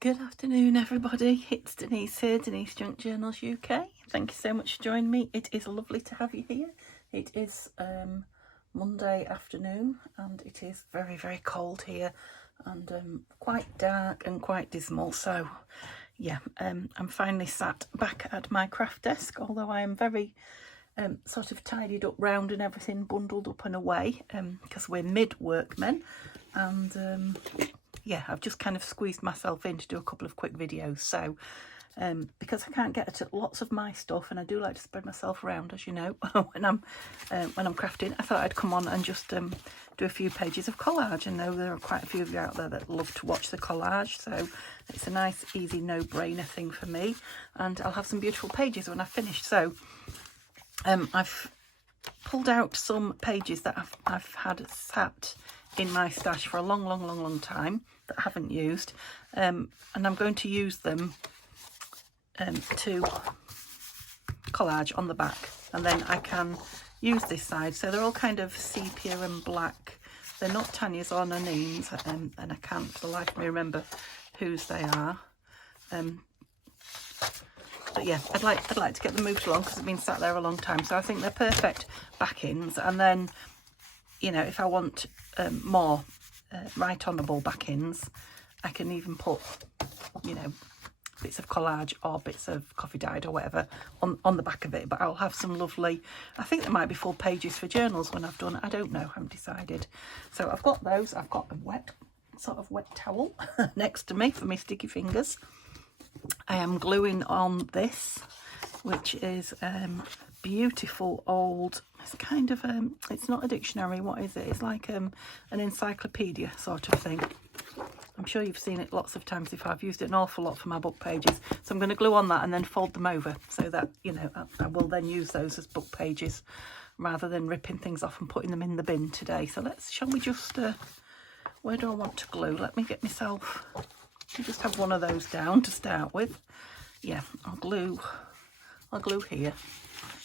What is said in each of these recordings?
Good afternoon, everybody. It's Denise here, Denise Junk Journals UK. Thank you so much for joining me. It is lovely to have you here. It is Monday afternoon and it is very, very cold here and quite dark and quite dismal. So yeah, I'm finally sat back at my craft desk, although I am very sort of tidied up round and everything, bundled up and away because we're mid-workmen and yeah, I've just kind of squeezed myself in to do a couple of quick videos. So because I can't get at lots of my stuff, and I do like to spread myself around, as you know, when I'm crafting, I thought I'd come on and just do a few pages of collage. I know there are quite a few of you out there that love to watch the collage, so it's a nice, easy, no-brainer thing for me, and I'll have some beautiful pages when I've finished. So I've pulled out some pages that I've had sat in my stash for a long time that I haven't used, and I'm going to use them to collage on the back, and then I can use this side. So they're all kind of sepia and black. They're not Tanya's or Nanine's, and I can't for the life of me remember whose they are. But yeah, I'd like to get them moved along because they've been sat there a long time. So I think they're perfect back-ins. And then, you know, if I want more right honourable back-ins, I can even put, you know, bits of collage or bits of coffee dyed or whatever on the back of it. But I'll have some lovely, I think there might be full pages for journals when I've done it. I don't know, I haven't decided. So I've got those. I've got a wet towel next to me for my sticky fingers. I am gluing on this, which is beautiful old, it's kind of it's not a dictionary, what is it? It's like an encyclopedia sort of thing. I'm sure you've seen it lots of times if I've used it an awful lot for my book pages. So I'm going to glue on that and then fold them over so that, you know, I will then use those as book pages rather than ripping things off and putting them in the bin today. So shall we just, where do I want to glue? Let me get myself, I'll just have one of those down to start with. Yeah, I'll glue here.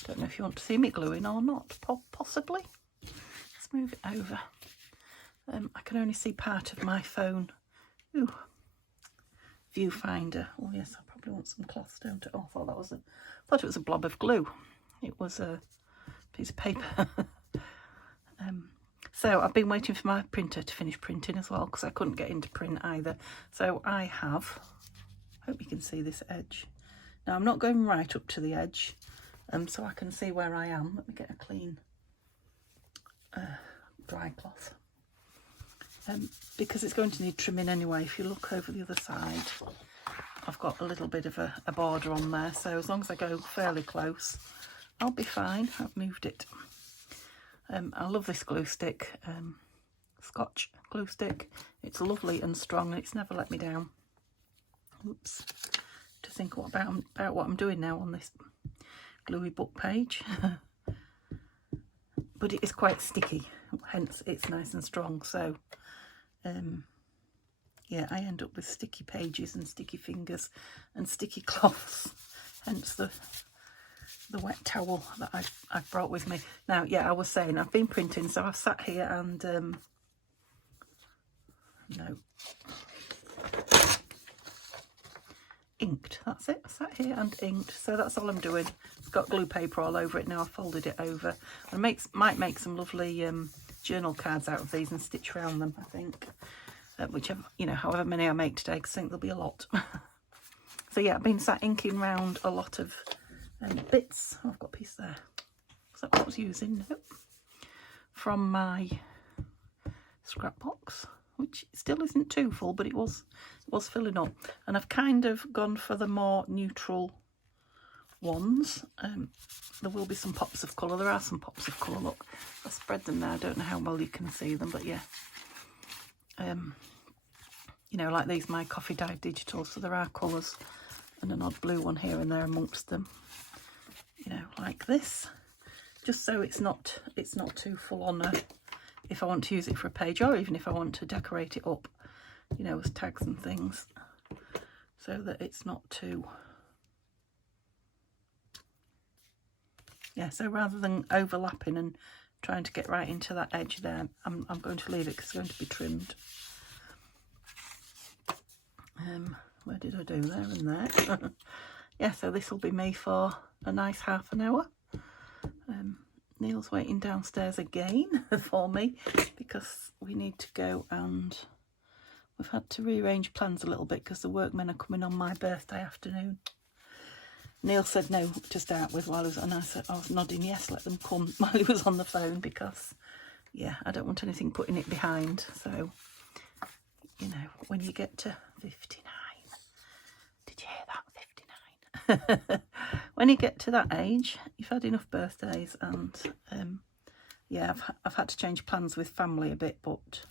Don't know if you want to see me gluing or not, possibly. Let's move it over. I can only see part of my phone. Ooh, viewfinder. Oh yes, I probably want some cloth, don't I? Oh, I thought it was a blob of glue. It was a piece of paper. So I've been waiting for my printer to finish printing as well because I couldn't get into print either. So I have, hope you can see this edge. Now I'm not going right up to the edge, so I can see where I am. Let me get a clean dry cloth. Because it's going to need trimming anyway. If you look over the other side, I've got a little bit of a border on there, so as long as I go fairly close, I'll be fine. I've moved it. I love this glue stick, Scotch glue stick. It's lovely and strong and it's never let me down. Oops, to think about what I'm doing now on this gluey book page. But it is quite sticky, hence it's nice and strong. So yeah, I end up with sticky pages and sticky fingers and sticky cloths, hence the wet towel that I've brought with me. Now, yeah, I was saying I've been printing, so I've sat here and inked. That's it. I sat here and inked. So that's all I'm doing. It's got glue paper all over it now. I've folded it over. I might make some lovely journal cards out of these and stitch around them, I think. Whichever, you know, however many I make today, because I think there'll be a lot. So yeah, I've been sat inking around a lot of bits. Oh, I've got a piece there. Is that what I was using? Nope. From my scrap box, which still isn't too full, but it was filling up. And I've kind of gone for the more neutral ones. There will be some pops of colour. There are some pops of colour. Look, I spread them there. I don't know how well you can see them, but yeah. You know, like these, my coffee dyed digital, so there are colours and an odd blue one here and there amongst them. You know, like this, just so it's not too full on if I want to use it for a page, or even if I want to decorate it up, you know, as tags and things, so that it's not too, yeah. So rather than overlapping and trying to get right into that edge there, I'm going to leave it because it's going to be trimmed. where did I do? There and there. Yeah, so this will be me for a nice half an hour. Neil's waiting downstairs again for me because we need to go, and we've had to rearrange plans a little bit because the workmen are coming on my birthday afternoon. Neil said no to start with while I was, and I was nodding yes, let them come while he was on the phone because, yeah, I don't want anything putting it behind. So, you know, when you get to 59, did you hear that? 59. When you get to that age, you've had enough birthdays, and yeah, I've had to change plans with family a bit, but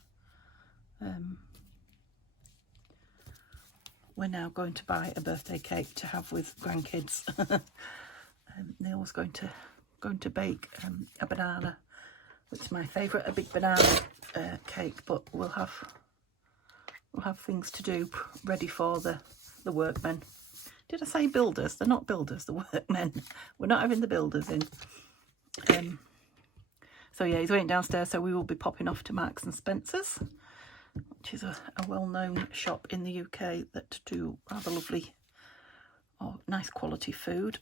we're now going to buy a birthday cake to have with grandkids. Neil was going to bake a banana, which is my favourite, a big banana cake, but we'll have things to do ready for the workmen. Did I say builders? They're not builders, the workmen. We're not having the builders in. So yeah, he's waiting downstairs, so we will be popping off to Marks and Spencer's, which is a well-known shop in the UK that do rather lovely or nice quality food,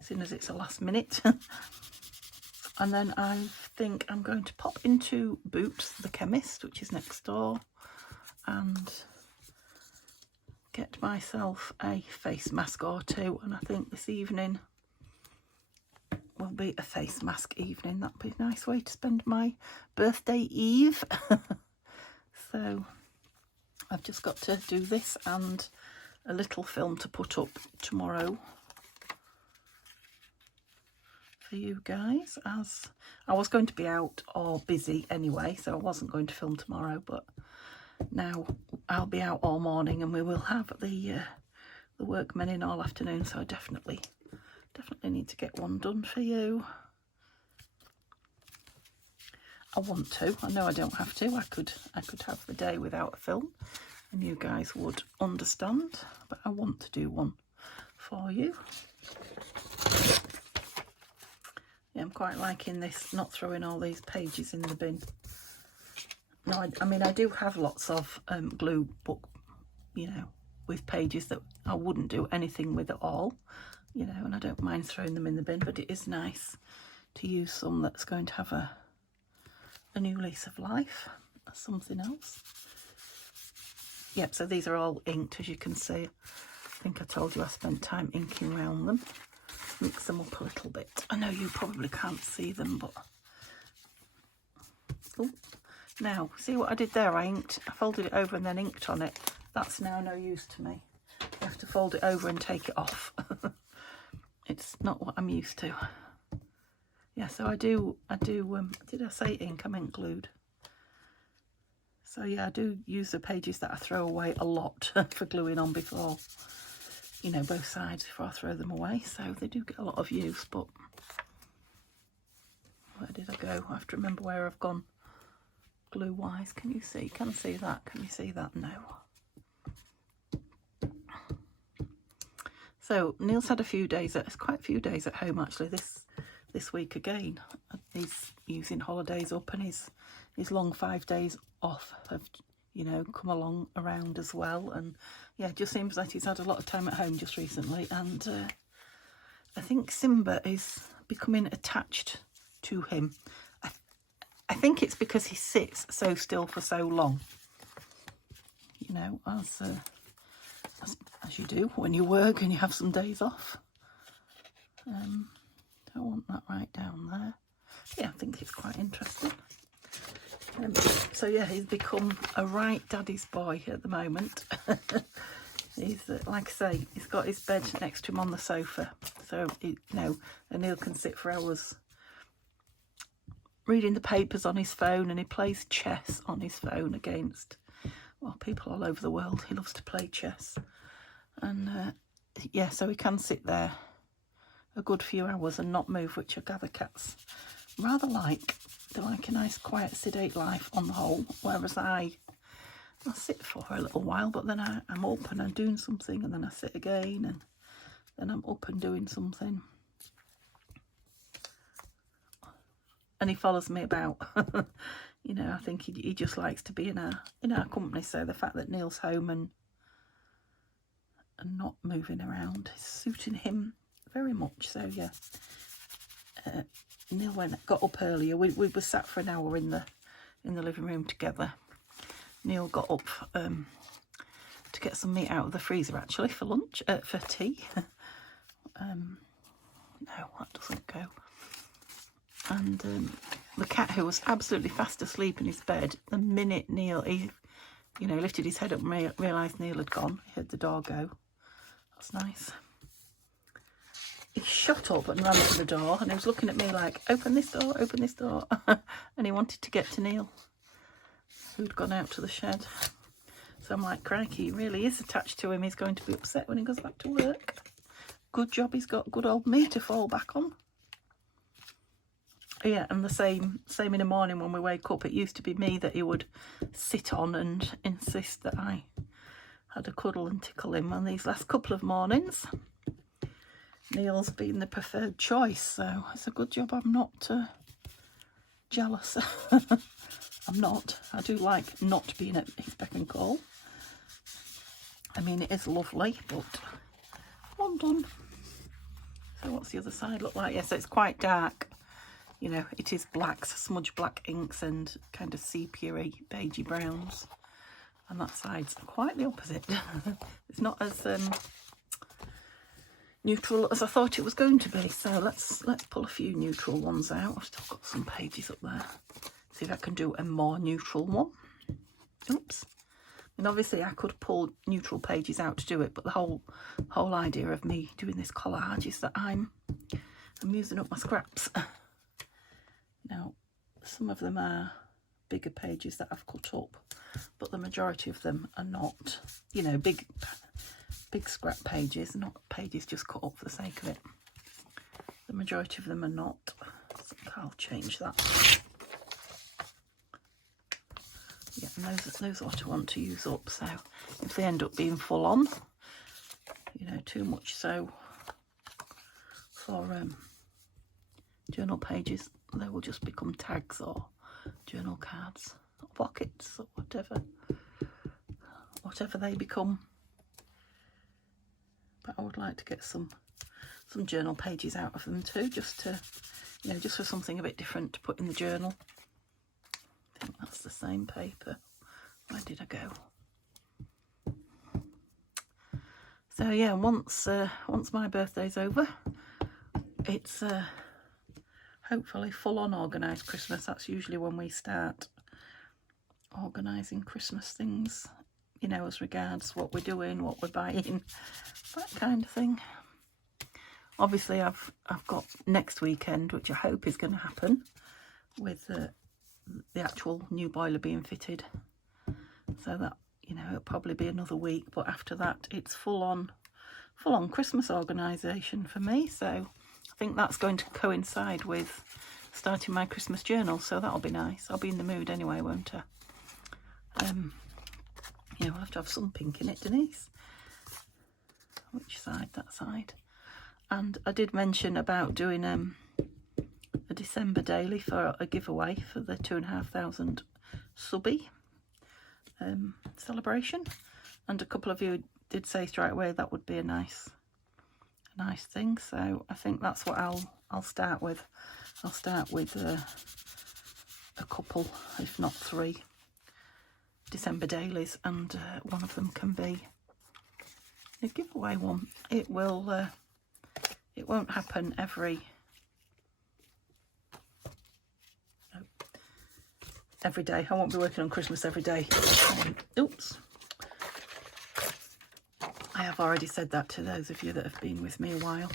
seeing as it's a last minute. And then I think I'm going to pop into Boots, the chemist, which is next door, and get myself a face mask or two. And I think this evening will be a face mask evening. That'd be a nice way to spend my birthday eve. So I've just got to do this and a little film to put up tomorrow for you guys, as I was going to be out or busy anyway, so I wasn't going to film tomorrow, but now I'll be out all morning and we will have the workmen in all afternoon, so I definitely need to get one done for you. I want to. I know I don't have to. I could have the day without a film and you guys would understand, but I want to do one for you. Yeah, I'm quite liking this, not throwing all these pages in the bin. No, I mean, I do have lots of glue book, you know, with pages that I wouldn't do anything with at all, you know, and I don't mind throwing them in the bin, but it is nice to use some that's going to have a new lease of life, or something else. Yep, so these are all inked, as you can see. I think I told you I spent time inking around them. Mix them up a little bit. I know you probably can't see them, but... Ooh. Now, see what I did there? I folded it over and then inked on it. That's now no use to me. I have to fold it over and take it off. It's not what I'm used to. Yeah, so I do, did I say ink? I meant glued. So yeah, I do use the pages that I throw away a lot for gluing on before, you know, both sides before I throw them away. So they do get a lot of use, but where did I go? I have to remember where I've gone glue wise. Can you see? Can I see that? Can you see that? No. So Neil's had a few days, quite a few days at home actually this week again. He's using holidays up, and his long 5 days off have, you know, come along around as well. And yeah, it just seems like he's had a lot of time at home just recently, and I think Simba is becoming attached to him. I think it's because he sits so still for so long, you know, as you do when you work and you have some days off. Don't want that right down there. Yeah, I think it's quite interesting. So yeah, he's become a right daddy's boy at the moment. He's like I say, he's got his bed next to him on the sofa, so you know, and Neil can sit for hours reading the papers on his phone, and he plays chess on his phone against, well, people all over the world. He loves to play chess, and yeah, so he can sit there a good few hours and not move, which I gather cats rather like. They like a nice quiet sedate life on the whole, whereas I'll sit for a little while, but then I'm up and I'm doing something, and then I sit again, and then I'm up and doing something. And he follows me about. You know, I think he just likes to be in our company. So the fact that Neil's home and and not moving around. It's suiting him very much. So yeah, Neil got up earlier. We were sat for an hour in the living room together. Neil got up to get some meat out of the freezer, actually, for lunch, for tea. No, that doesn't go. And the cat, who was absolutely fast asleep in his bed, the minute Neil, he lifted his head up and realised Neil had gone. He heard the door go. That's nice. He shot up and ran to the door, and he was looking at me like, open this door, open this door. And he wanted to get to Neil, who'd gone out to the shed. So I'm like, crikey, he really is attached to him. He's going to be upset when he goes back to work. Good job he's got good old me to fall back on. Yeah, and the same in the morning when we wake up. It used to be me that he would sit on and insist that I had a cuddle and tickle him. On these last couple of mornings, Neil's been the preferred choice, so it's a good job I'm not jealous. I'm not. I do like not being at his beck and call. I mean, it is lovely, but one done. So what's the other side look like? Yes, so it's quite dark. You know, it is blacks, smudge black inks and kind of sepia-y, beigey browns. And that side's quite the opposite. It's not as neutral as I thought it was going to be. So let's pull a few neutral ones out. I've still got some pages up there. See if I can do a more neutral one. Oops. And obviously I could pull neutral pages out to do it, but the whole idea of me doing this collage is that I'm using up my scraps. Now, some of them are bigger pages that I've cut up, but the majority of them are not, you know, big scrap pages, not pages just cut up for the sake of it. The majority of them are not. So I'll change that. Yeah, and those are what I want to use up. So if they end up being full on, you know, too much so for journal pages, they will just become tags or journal cards or pockets or whatever they become. But I would like to get some journal pages out of them too, just to, you know, just for something a bit different to put in the journal. I think that's the same paper. Where did I go? So yeah, once my birthday's over, it's hopefully full-on organised Christmas. That's usually when we start organising Christmas things, you know, as regards what we're doing, what we're buying, that kind of thing. Obviously, I've got next weekend, which I hope is going to happen, with the actual new boiler being fitted. So that, you know, it'll probably be another week, but after that, it's full-on Christmas organisation for me. So I think that's going to coincide with starting my Christmas journal, so that'll be nice. I'll be in the mood anyway, won't I? You know, I'll have to have some pink in it, Denise. Which side? That side. And I did mention about doing a December daily for a giveaway for the 2,500 subby celebration, and a couple of you did say straight away that would be a nice thing. So I think that's what I'll start with. I'll start with a couple, if not 3, December dailies, and one of them can be a giveaway one. It won't happen every day. I won't be working on Christmas every day. Oops. I have already said that to those of you that have been with me a while.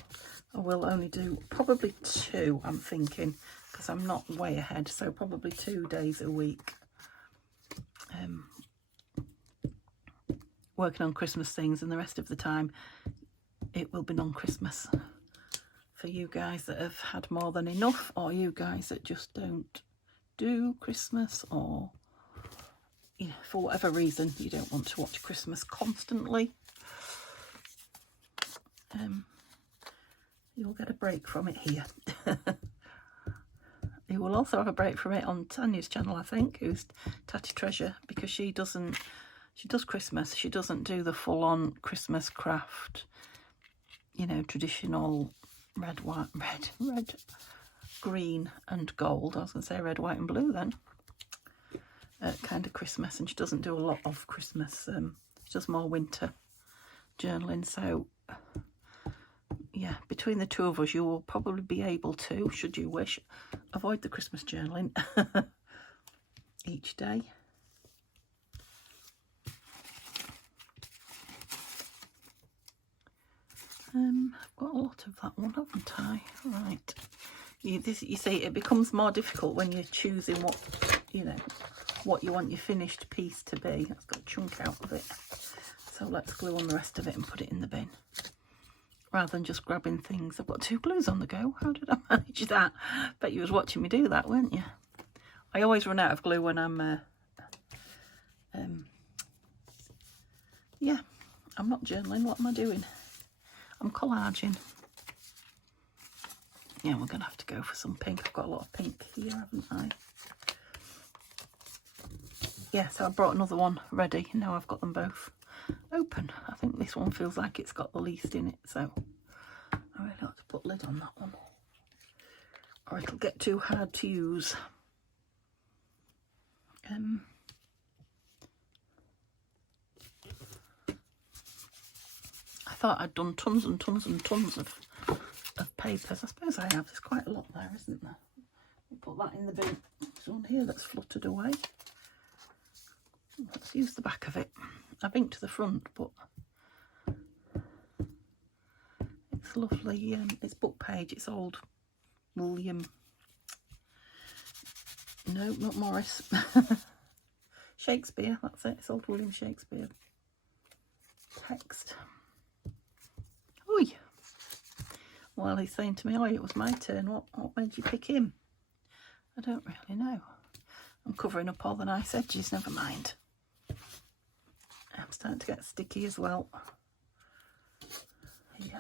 I will only do probably 2, I'm thinking, because I'm not way ahead, so probably 2 days a week working on Christmas things, and the rest of the time it will be non-Christmas for you guys that have had more than enough, or you guys that just don't do Christmas, or, you know, for whatever reason you don't want to watch Christmas constantly. You'll get a break from it here. You will also have a break from it on Tanya's channel, I think, who's Tatty Treasure, because she doesn't She does Christmas. She doesn't do the full-on Christmas craft, you know, traditional red, white, red, green and gold. I was going to say red, white and blue then. Kind of Christmas, and she doesn't do a lot of Christmas. She does more winter journaling. So, yeah, between the two of us, you will probably be able to, should you wish, avoid the Christmas journaling each day. I've got a lot of that one, haven't I? Right. You see, it becomes more difficult when you're choosing what, you know, what you want your finished piece to be. That's got a chunk out of it. So let's glue on the rest of it and put it in the bin. Rather than just grabbing things. I've got 2 glues on the go. How did I manage that? Bet you was watching me do that, weren't you? I always run out of glue when I'm, yeah, I'm not journaling. What am I doing? I'm collaging. Yeah, we're going to have to go for some pink. I've got a lot of pink here, haven't I? Yeah, so I brought another one ready. Now I've got them both open. I think this one feels like it's got the least in it, so I really ought to put a lid on that one, or it'll get too hard to use. I thought I'd done tons and tons and tons of papers. I suppose I have. There's quite a lot there, isn't there? We'll put that in the bin. There's one here that's fluttered away. Let's use the back of it. I've inked the front, but it's lovely. It's book page. It's old William. No, not Morris. Shakespeare. That's it. It's old William Shakespeare text. Oi. Well, he's saying to me, "Oh, it was my turn. What made you pick him?" I don't really know. I'm covering up all the nice edges. Never mind. I'm starting to get sticky as well. Yeah.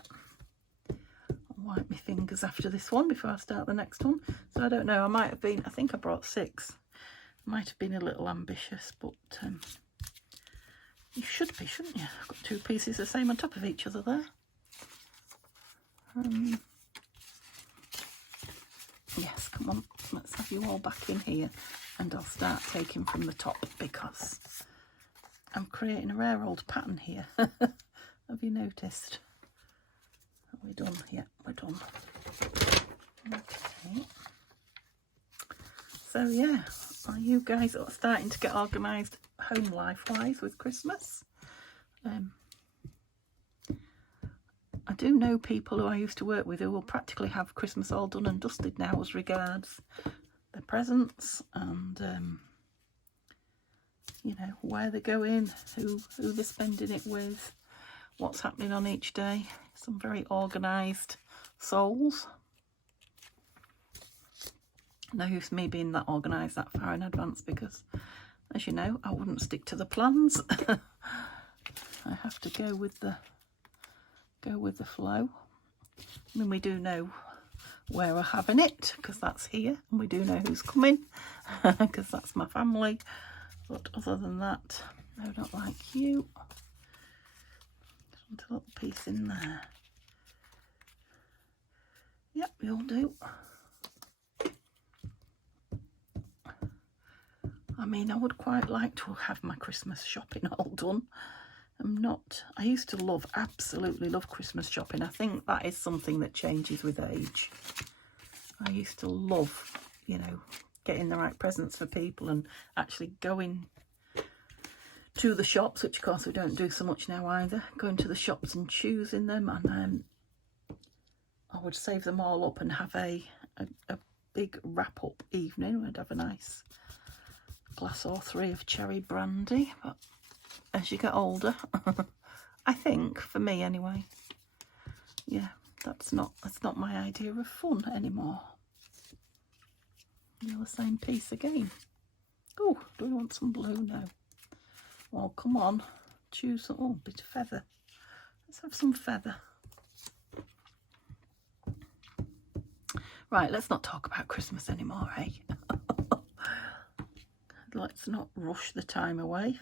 I'll wipe my fingers after this one before I start the next one. So I don't know. I might have been. I think I brought 6. Might have been a little ambitious, but you should be, shouldn't you? I've got 2 pieces the same on top of each other there. Yes, come on, let's have you all back in here, and I'll start taking from the top because I'm creating a rare old pattern here. Have you noticed? Are we done? Yeah, we're done. Okay. So yeah, are you guys starting to get organised home life-wise with Christmas? I do know people who I used to work with who will practically have Christmas all done and dusted now as regards their presents and, you know, where they're going, who they're spending it with, what's happening on each day. Some very organised souls. No use me being that organised that far in advance because, as you know, I wouldn't stick to the plans. I have to go with the flow. I mean, we do know where we're having it because that's here, and we do know who's coming because that's my family. But other than that, no, not like you. Just want a little piece in there. Yep, you'll do. I mean, I would quite like to have my Christmas shopping all done. I used to absolutely love Christmas shopping. I think that is something that changes with age. I used to love, you know, getting the right presents for people and actually going to the shops, which of course we don't do so much now either. Going to the shops and choosing them, and then I would save them all up and have a big wrap-up evening. I'd have a nice glass or 3 of cherry brandy, but as you get older, I think, for me anyway, yeah, that's not my idea of fun anymore. You're the same piece again. Oh, do we want some blue now? Well, come on, choose a bit of feather. Let's have some feather. Right, let's not talk about Christmas anymore, eh? Let's not rush the time away.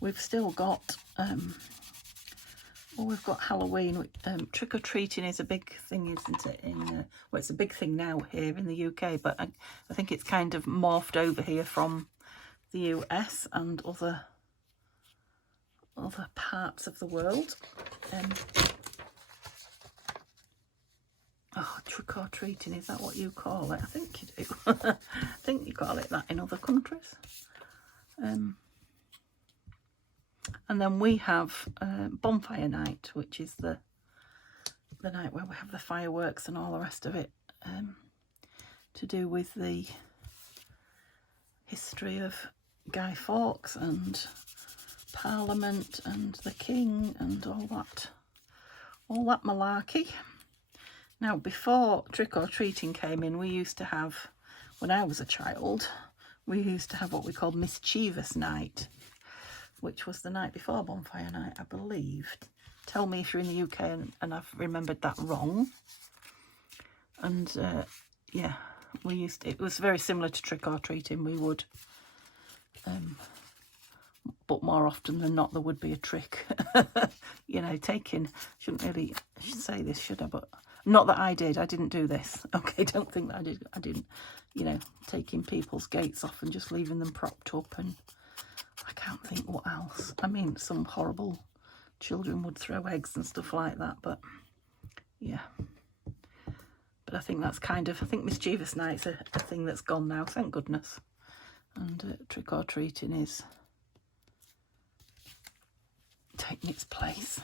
we've still got well, we've got Halloween. Trick-or-treating is a big thing, isn't it? Well, it's a big thing now here in the UK, but I think it's kind of morphed over here from the US and other parts of the world. Oh, trick-or-treating, is that what you call it? I think you do. I think you call it that in other countries. And then we have bonfire night, which is the night where we have the fireworks and all the rest of it, to do with the history of Guy Fawkes and Parliament and the King and all that malarkey. Now, before trick-or-treating came in, we used to have, when I was a child, we used to have what we called mischievous night, which was the night before bonfire night, I believe. Tell me if you're in the UK and I've remembered that wrong. And yeah, it was very similar to trick-or-treating. We would, but more often than not, there would be a trick. You know, shouldn't really say this, should I? But not that I didn't do this. Okay, don't think that I didn't, you know, taking people's gates off and just leaving them propped up, and I can't think what else. I mean, some horrible children would throw eggs and stuff like that, but yeah. But I think that's I think mischievous night's a thing that's gone now, thank goodness. And trick-or-treating is taking its place.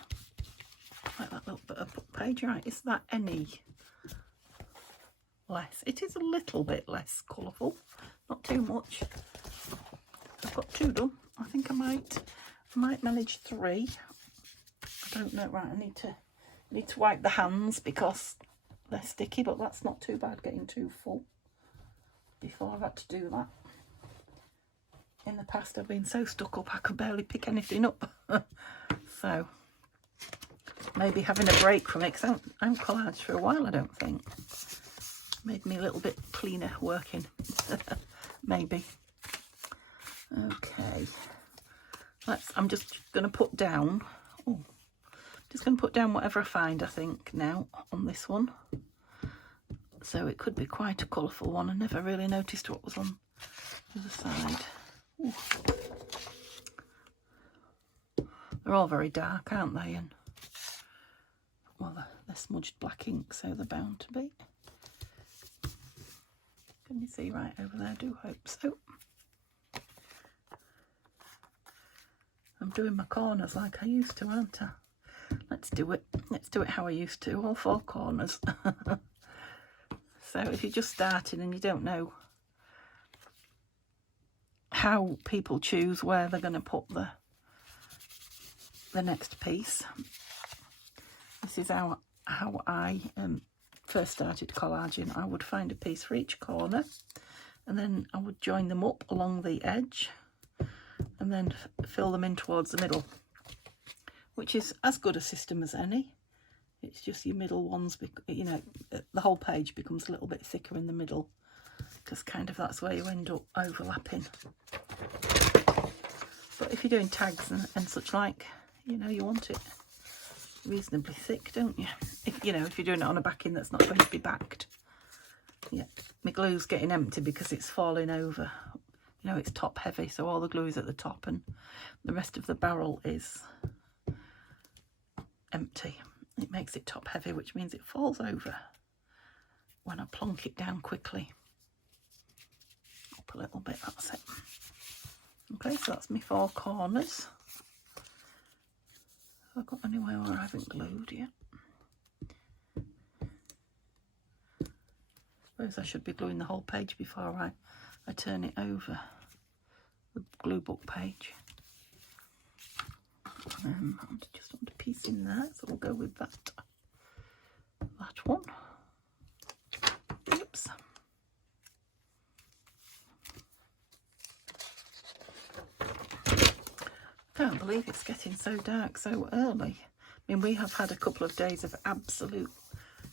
Like that little bit of page, right? Is that any less? It is a little bit less colourful, not too much. I've got 2 done. I think I might manage 3. I don't know. Right, I need to wipe the hands because they're sticky, but that's not too bad getting too full before I've had to do that. In the past, I've been so stuck up I could barely pick anything up. So maybe having a break from it, because I haven't collaged for a while, I don't think. Made me a little bit cleaner working. Maybe. Okay. I'm just going to put down, whatever I find, I think, now on this one. So it could be quite a colourful one. I never really noticed what was on the other side. Ooh. They're all very dark, aren't they? And well, they're smudged black ink, so they're bound to be. Can you see right over there? I do hope so. I'm doing my corners like I used to, aren't I? Let's do it. Let's do it how I used to, all 4 corners. So if you're just starting and you don't know how people choose where they're going to put the next piece, this is how I first started collaging. I would find a piece for each corner, and then I would join them up along the edge and then fill them in towards the middle, which is as good a system as any. It's just your middle ones, you know, the whole page becomes a little bit thicker in the middle, because kind of that's where you end up overlapping. But if you're doing tags and such like, you know, you want it reasonably thick, don't you? If you're doing it on a backing that's not going to be backed. Yeah, my glue's getting empty because it's falling over. You know, it's top heavy, so all the glue is at the top and the rest of the barrel is empty. It makes it top heavy, which means it falls over when I plonk it down quickly. Up a little bit, that's it. Okay, so that's my 4 corners. Have I got anywhere where I haven't glued yet? I suppose I should be gluing the whole page before I turn it over, the glue book page. I just want a piece in there, so we'll go with that one. Oops. Can't believe it's getting so dark so early. I mean, we have had a couple of days of absolute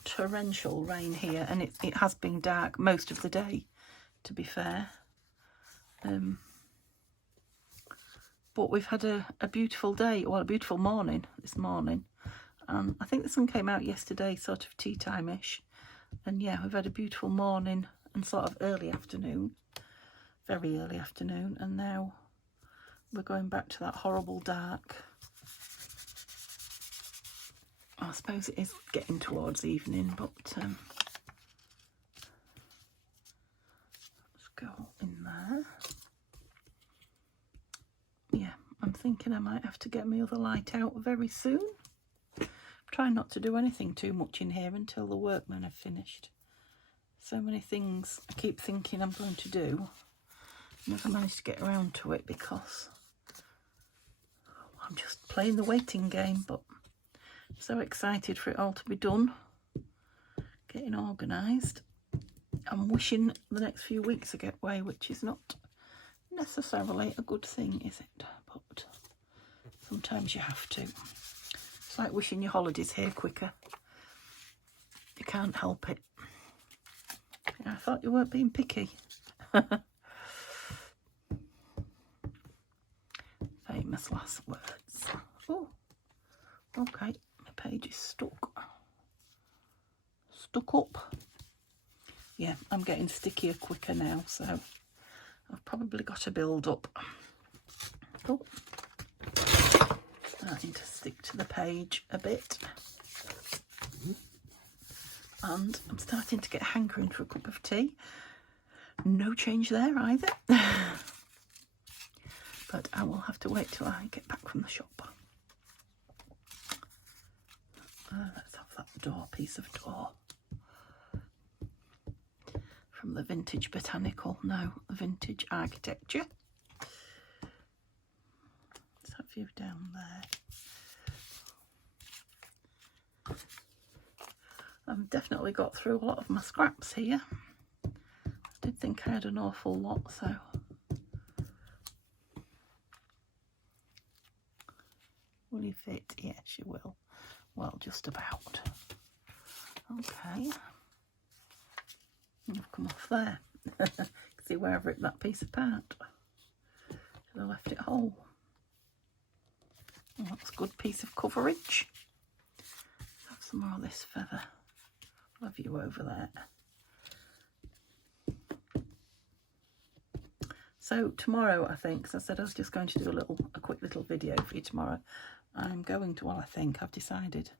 torrential rain here, and it has been dark most of the day, to be fair. But we've had a beautiful day, well, a beautiful morning this morning. And I think the sun came out yesterday, sort of tea time-ish. And yeah, we've had a beautiful morning and sort of early afternoon, very early afternoon. And now we're going back to that horrible dark. I suppose it is getting towards evening, but let's go in there. Yeah, I'm thinking I might have to get my other light out very soon. Try not to do anything too much in here until the workmen have finished. So many things I keep thinking I'm going to do. Never managed to get around to it because I'm just playing the waiting game, but so excited for it all to be done. Getting organised. I'm wishing the next few weeks to get away, which is not necessarily a good thing, is it? But sometimes you have to. It's like wishing your holidays here quicker. You can't help it. I thought you weren't being picky. Famous last words. Oh, okay. My page is stuck up. Yeah, I'm getting stickier quicker now, so I've probably got to build up. Oh, starting to stick to the page a bit. And I'm starting to get hankering for a cup of tea. No change there either. But I will have to wait till I get back from the shop. Let's have that piece of door. From the Vintage Botanical, no, the Vintage Architecture. Let's have you down there. I've definitely got through a lot of my scraps here. I did think I had an awful lot, so. Will you fit? Yes, you will. Well, just about. Okay. I've come off there. See where I've ripped that piece apart. Should have left it whole. Oh, that's a good piece of coverage. Let's have some more of this feather. I'll have you over there. So tomorrow, I think, because I said I was just going to do a quick little video for you tomorrow. I'm going to, well, I think I've decided,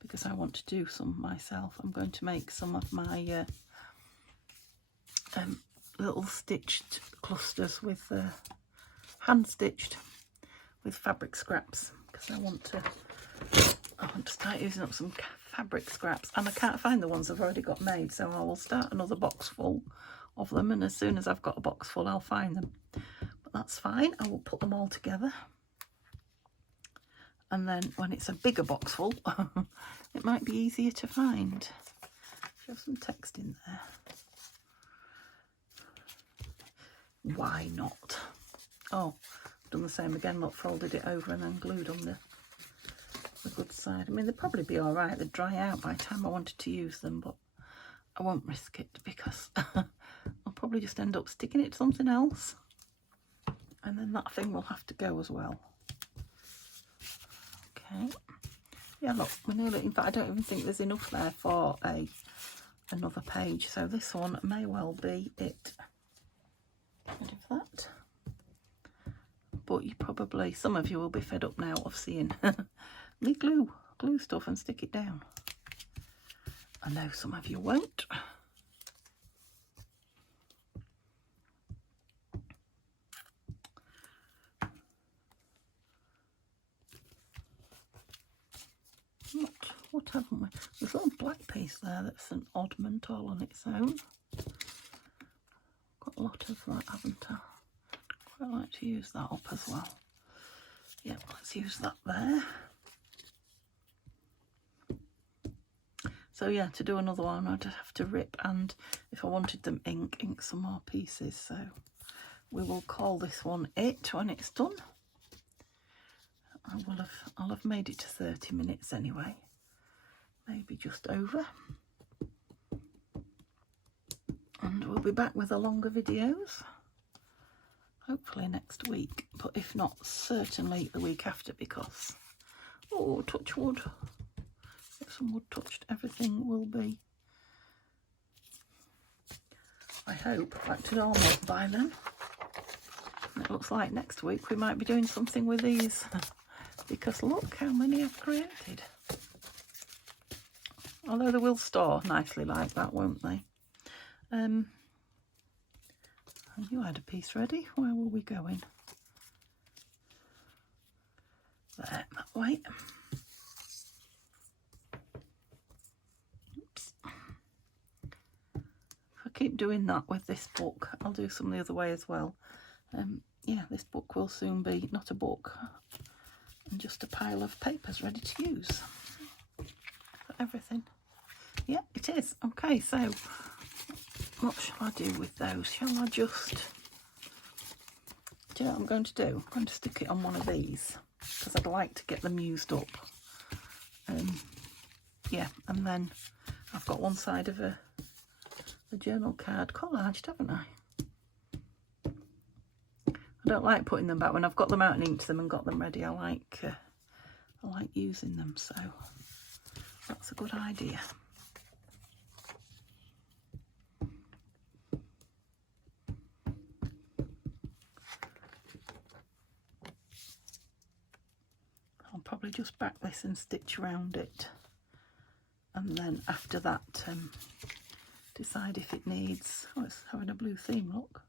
because I want to do some myself. I'm going to make some of my little stitched clusters with hand stitched with fabric scraps, because I want to start using up some fabric scraps, and I can't find the ones I've already got made, so I will start another box full of them, and as soon as I've got a box full I'll find them. But that's fine, I will put them all together, and then when it's a bigger box full it might be easier to find. Show some text in there. Why not? Oh, I've done the same again, look, folded it over and then glued on the good side. I mean, they'd probably be all right, they'd dry out by the time I wanted to use them, but I won't risk it because I'll probably just end up sticking it to something else, and then that thing will have to go as well. Okay, yeah, look, we're nearly, in fact I don't even think there's enough there for another page, so this one may well be it. Rid of that. But you probably, some of you will be fed up now of seeing me glue stuff and stick it down. I know some of you won't. What haven't we? There's a little black piece there that's an oddment all on its own. Got a lot of that, haven't I? Quite like to use that up as well. Yeah, let's use that there. So yeah, to do another one I'd have to rip, and if I wanted them ink some more pieces. So we will call this one it when it's done. I'll have made it to 30 minutes anyway, maybe just over. And we'll be back with the longer videos. hopefully next week, but if not, certainly the week after, because, oh, touch wood, get some wood touched, everything will be, I hope, back to normal by then. And it looks like next week we might be doing something with these, because look how many I've created. Although they will store nicely like that, won't they? And you had a piece ready. Where were we going? There, that way. Oops. If I keep doing that with this book, I'll do some the other way as well. Yeah, this book will soon be not a book and just a pile of papers ready to use for everything. Yeah, it is. Okay, so what shall I do with those? Shall I just, do you know what I'm going to do? I'm going to stick it on one of these because I'd like to get them used up. Yeah, and then I've got one side of a journal card collaged, haven't I? I don't like putting them back when I've got them out and inked them and got them ready. I like using them, so that's a good idea. I'll probably just back this and stitch around it, and then after that decide if it needs, oh, it's having a blue theme, look.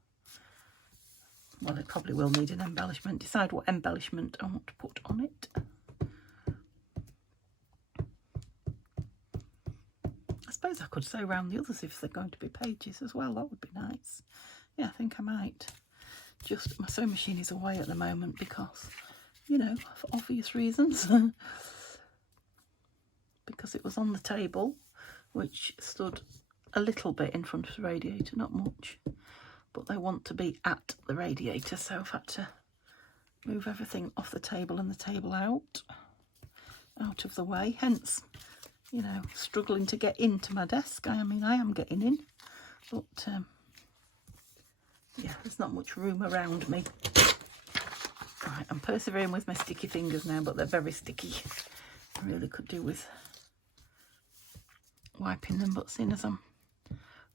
Well, it probably will need an embellishment. Decide what embellishment I want to put on it. I suppose I could sew around the others if they're going to be pages as well. That would be nice. Yeah, I think I might. Just, my sewing machine is away at the moment because, you know, for obvious reasons. Because it was on the table, which stood a little bit in front of the radiator, not much. But they want to be at the radiator, so I've had to move everything off the table and the table out of the way. Hence, you know, struggling to get into my desk. I mean, I am getting in, but yeah, there's not much room around me. Right, I'm persevering with my sticky fingers now, but they're very sticky. I really could do with wiping them, but seeing as I'm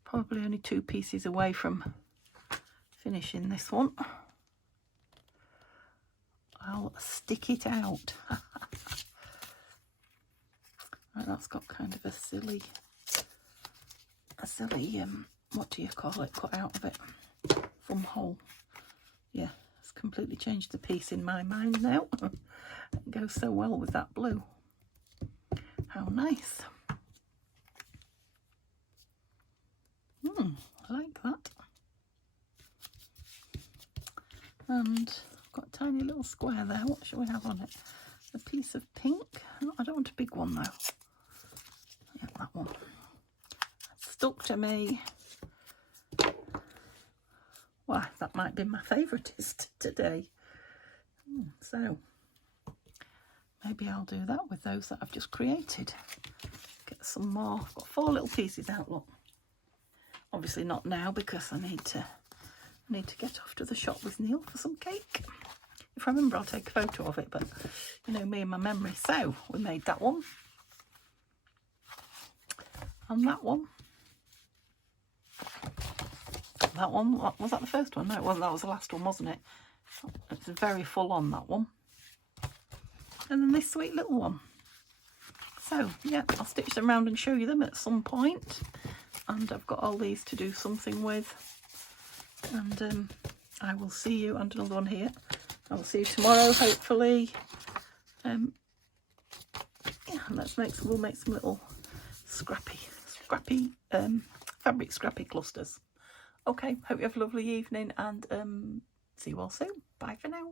probably only 2 pieces away from finishing this one, I'll stick it out. Right, that's got kind of a silly, what do you call it, cut out of it, thumb hole. Yeah, it's completely changed the piece in my mind now. It goes so well with that blue. How nice. I like that. And I've got a tiny little square there. What shall we have on it? A piece of pink. Oh, I don't want a big one though. Yeah, that one. It's stuck to me. Why, that might be my favouriteest today. So maybe I'll do that with those that I've just created. Get some more. I've got 4 little pieces out, look. Obviously not now because I need to get off to the shop with Neil for some cake. If I remember, I'll take a photo of it, but you know me and my memory. So we made that one and that one. That one, was that the first one? No, it wasn't. That was the last one, wasn't it? It's very full on, that one. And then this sweet little one. So yeah, I'll stitch them around and show you them at some point. And I've got all these to do something with. And I will see you, and another one here. I will see you tomorrow, hopefully. Yeah, we'll make some little scrappy fabric scrappy clusters. Okay, hope you have a lovely evening, and see you all soon. Bye for now.